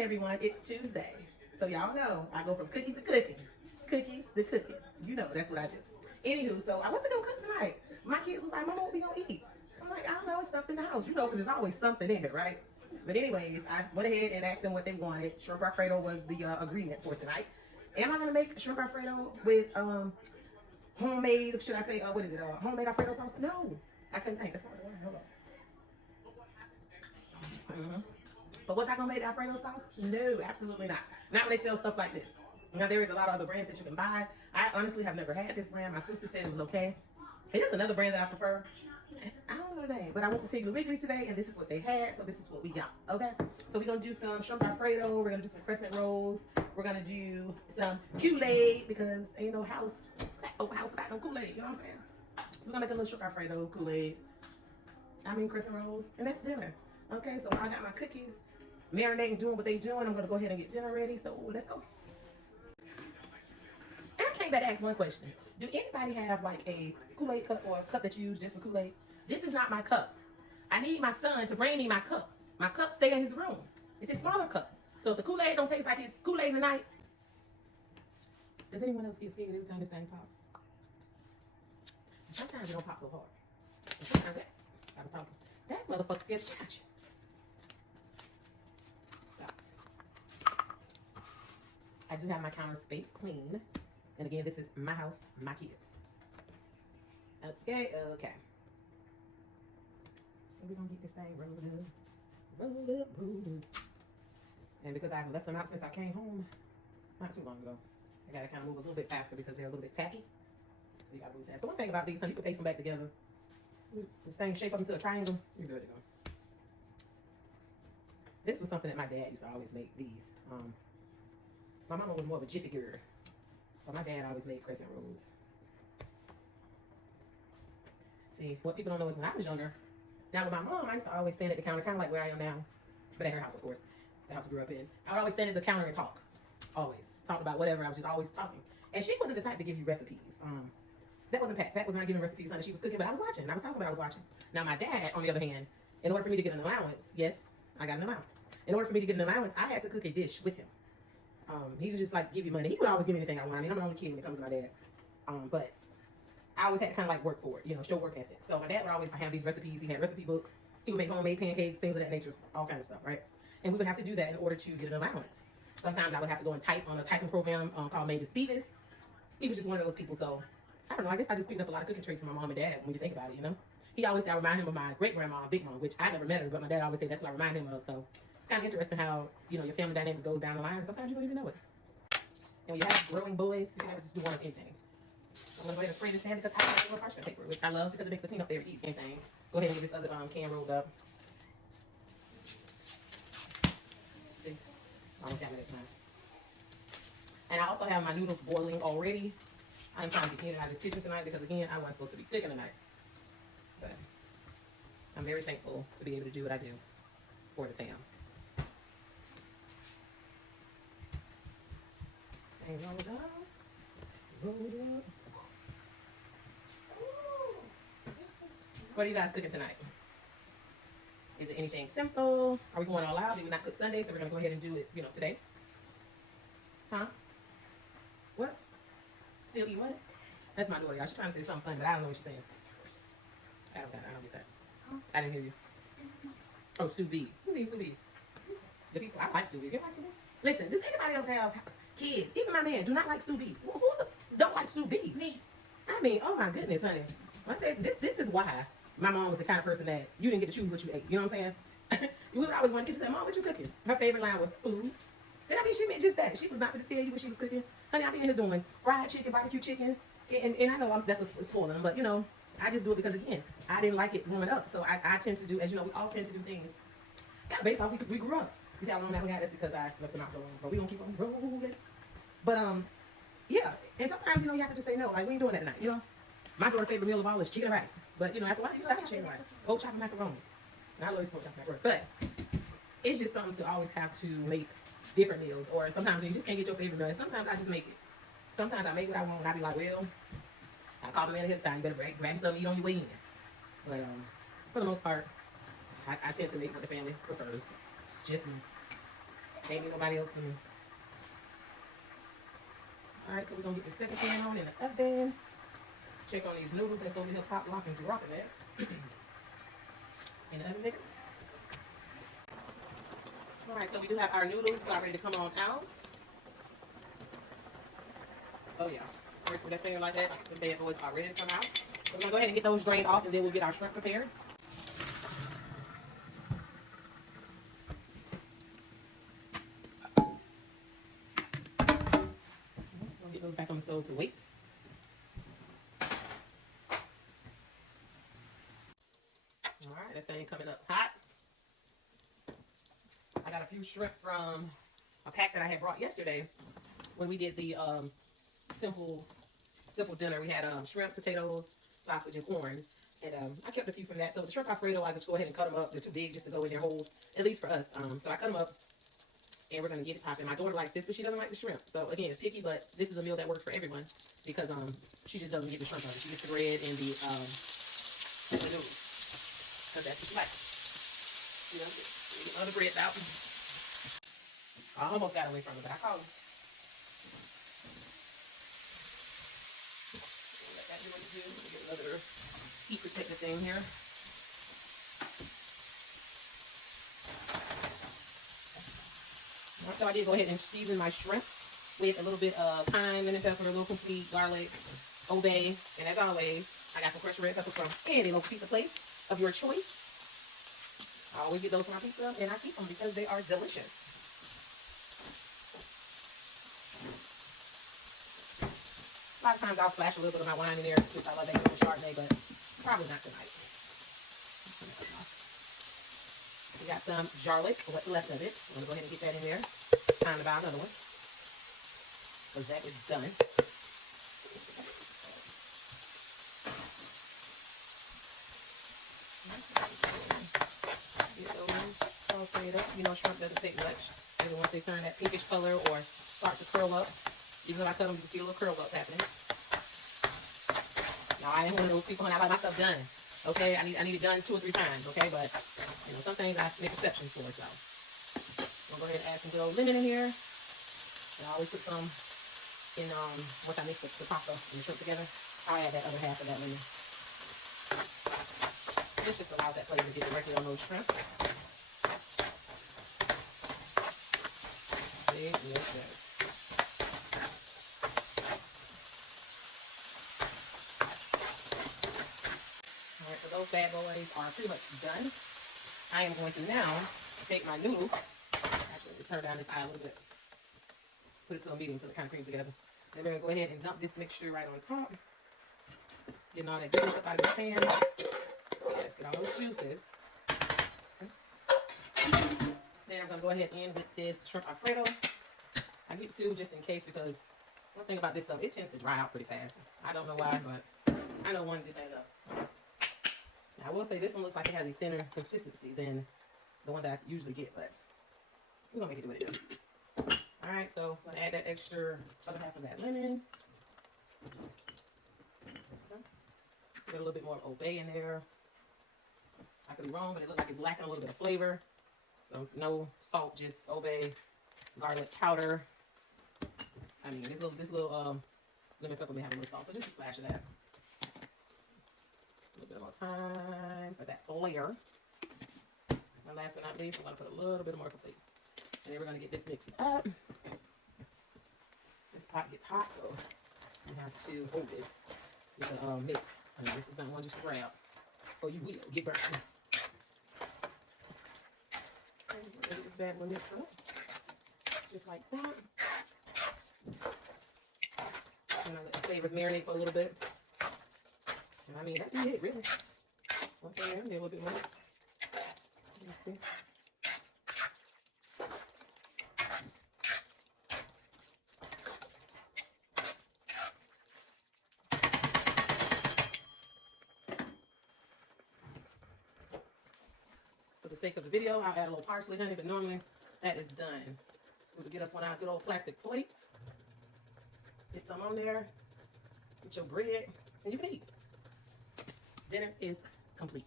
everyone. It's Tuesday. So y'all know I go from cookies to cooking. Cookies to cooking. You know, that's what I do. Anywho, so I wasn't gonna cook tonight. My kids was like, Mama, what we gonna eat? I'm like, I don't know, it's stuff in the house. You know, because there's always something in it, right? But anyways, I went ahead and asked them what they wanted. Shrimp Alfredo was the agreement for tonight. Am I gonna make shrimp Alfredo with homemade, should I say, what is it, homemade Alfredo sauce? No, I couldn't think. That's not the one. Hold on. But was I gonna make Alfredo sauce? No, absolutely not. Not when they sell stuff like this. Now there is a lot of other brands that you can buy. I honestly have never had this brand. My sister said it was okay. It is another brand that I prefer. I don't know the name, but I went to Piggly Wiggly today, and this is what they had, so this is what we got. Okay, so we're gonna do some shrimp Alfredo. We're gonna do some crescent rolls. We're gonna do some Kool-Aid because ain't no house without no Kool-Aid. You know what I'm saying? So we're gonna make a little shrimp Alfredo, Kool-Aid. Crescent rolls, and that's dinner. Okay, so I got my cookies marinating, doing what they doing. I'm gonna go ahead and get dinner ready. So let's go. And I came back to ask one question. Do anybody have like a Kool-Aid cup or a cup that you use just for Kool-Aid? This is not my cup. I need my son to bring me my cup. My cup stay in his room. It's a smaller cup. So if the Kool-Aid don't taste like it's Kool-Aid tonight, does anyone else get scared every time this thing pop? Sometimes it don't pop so hard. And sometimes I was talking. That motherfucker scared the catch. I do have my counter space clean. And again, this is my house, my kids. Okay. So we're gonna get this thing rolled up. And because I've left them out since I came home, not too long ago, I gotta kind of move a little bit faster because they're a little bit tacky. So you gotta move fast. The one thing about these, you can paste them back together. This thing shape up into a triangle, you're good to go. This was something that my dad used to always make, these. My mama was more of a jiffy girl. But my dad always made crescent rolls. See, what people don't know is when I was younger, now with my mom, I used to always stand at the counter, kind of like where I am now, but at her house, of course, the house we grew up in. I would always stand at the counter and talk. Always. Talk about whatever. I was just always talking. And she wasn't the type to give you recipes. That wasn't Pat. Pat was not giving recipes, honey. She was cooking, but I was watching. I was talking, but I was watching. Now, my dad, on the other hand, in order for me to get an allowance, yes, I got an allowance. In order for me to get an allowance, I had to cook a dish with him. He would just like give you money. He would always give me anything I want. I mean, I'm the only kid when it comes to my dad. But I always had to kind of like work for it, you know, show work ethic. So my dad would always have these recipes. He had recipe books. He would make homemade pancakes, things of that nature, all kinds of stuff, right? And we would have to do that in order to get an allowance. Sometimes I would have to go and type on a typing program called Mavis Beavis. He was just one of those people. So I don't know. I guess I just picked up a lot of cooking traits from my mom and dad when you think about it, you know? He always said I remind him of my great grandma, Big Mom, which I never met her, but my dad always said that's what I remind him of. So it's kind of interesting how, you know, your family dynamics goes down the line. Sometimes you don't even know it. And when you have growing boys, you can never just do one of anything. I'm going to go ahead and spray this in because I have a little parchment paper, which I love because it makes the cleanup very easy. Same thing. Go ahead and get this other can rolled up. See? Almost got it this time. And I also have my noodles boiling already. I'm trying to get it out of the kitchen tonight because, again, I wasn't supposed to be cooking tonight. But I'm very thankful to be able to do what I do for the fam. Roll it up. Roll it up. What are you guys cooking tonight? Is it anything simple? Are we going all out? Did we not cook Sunday? So we're going to go ahead and do it, you know, today. Huh? What? Still eat what? That's my daughter, y'all. She's trying to say something funny, but I don't know what she's saying. I don't get that. I didn't hear you. Oh, sous vide. Who's eating sous vide? The people, I like sous vide. You like sous vide? Listen, does anybody else have kids? Even my man do not like sous vide. Who don't like sous vide? Me. I mean, oh my goodness, honey. I say, this is why my mom was the kind of person that you didn't get to choose what you ate. You know what I'm saying? We would always want to get to say, Mom, what you cooking? Her favorite line was food. And I mean, she meant just that. She was not going to tell you what she was cooking. Honey, I be in here doing fried chicken, barbecue chicken. And I know that's a spoiling them, but you know, I just do it because, again, I didn't like it growing up. So I tend to do, as you know, we all tend to do things based off we grew up. You see how long that we got? That's because I left them out so long. But we gonna keep on rolling. But yeah. And sometimes, you know, you have to just say no. Like, we ain't doing that tonight, you know? My daughter's favorite meal of all is chicken and rice. But, you know, after a while, you like chicken and rice. Old chopped macaroni. And I love smoked chopped macaroni. But it's just something to always have to make different meals. Or sometimes you just can't get your favorite meal. Sometimes I just make it. Sometimes I make what I want and I be like, well, I call the man ahead of time. You better grab something to eat on your way in. But for the most part, I tend to make what the family prefers. Just me. Maybe nobody else can. Alright, so we're gonna get the second pan on in the oven. Check on these noodles that's over here pop locking and dropping it. In the oven, baby. Alright, so we do have our noodles about ready to come on out. Oh yeah. First with that finger like that, the bad boys are ready to come out. So we're gonna go ahead and get those drained off and then we'll get our shrimp prepared. We'll get those back on the stove to wait. Alright, that thing coming up hot. I got a few shrimp from a pack that I had brought yesterday when we did the simple dinner. We had shrimp, potatoes, sausage, and corn. And I kept a few from that. So the shrimp Alfredo, I just go ahead and cut them up. They're too big just to go in their whole, at least for us. So I cut them up, and we're going to get it popping. My daughter likes this, but she doesn't like the shrimp. So again, it's picky, but this is a meal that works for everyone because she just doesn't get the shrimp of it. She gets the bread and the noodles. Because that's what she likes. You know, get other breads out. I almost got away from it, but I called him. Let that do what it do. Get another heat protector thing here. So I did go ahead and season my shrimp with a little bit of thyme, lemon pepper, a little complete, garlic, Old Bay, and as always, I got some fresh red pepper from any local pizza place of your choice. I always get those for my pizza, and I keep them because they are delicious. A lot of times I'll splash a little bit of my wine in there since I love that little Chardonnay, but probably not tonight. We got some garlic, what's left of it. I'm going to go ahead and get that in there. Time to buy another one. Because that is done. Get those all sprayed up. You know, shrimp doesn't take much. Maybe once they turn that pinkish color or start to curl up. Even if I cut them, you can feel a little curl up happening. Now, I am one of those people, and I like my stuff done. Okay, I need it done 2 or 3 times, okay? But, you know, some things I make exceptions for, so. I'm going to go ahead and add some good old lemon in here. And I always put some in, once I mix the pasta and the shrimp together, I'll add that other half of that lemon. This just allows that flavor to get directly on those shrimp. Big, yes, yes. Alright, so those bad boys are pretty much done. I am going to now take my noodles, actually turn down this eye a little bit, put it to a medium so it kind of creams together. Then we're going to go ahead and dump this mixture right on top. Getting all that goodness up out of the pan. Let's get all those juices. Okay. Then I'm going to go ahead in with this shrimp Alfredo. I get 2 just in case because one thing about this stuff, it tends to dry out pretty fast. I don't know why, but I know one just ain't enough. Now, I will say this one looks like it has a thinner consistency than the one that I usually get, but we're going to make it do what it does. Alright, so I'm going to add that extra other half of that lemon. Get a little bit more of Old Bay in there. I could be wrong, but it looks like it's lacking a little bit of flavor. So no salt, just Old Bay, garlic powder. I mean, this little lemon pepper may have a little salt, so just a splash of that. A little bit more thyme for that flair. And last but not least, I'm going to put a little bit more complete. And then we're going to get this mixed up. This pot gets hot, so you have to hold it with a mitt. I mean, this is not one just to grab, or you will get burned. And get this bad one mixed up, just like that. And I let the flavors marinate for a little bit. And I mean, that'd be it, really. One thing there, maybe a little bit more. Let's see. For the sake of the video, I'll add a little parsley, honey, but normally that is done. We'll get us one of our good old plastic plates. Get some on there. Get your bread, and you can eat. Dinner is complete.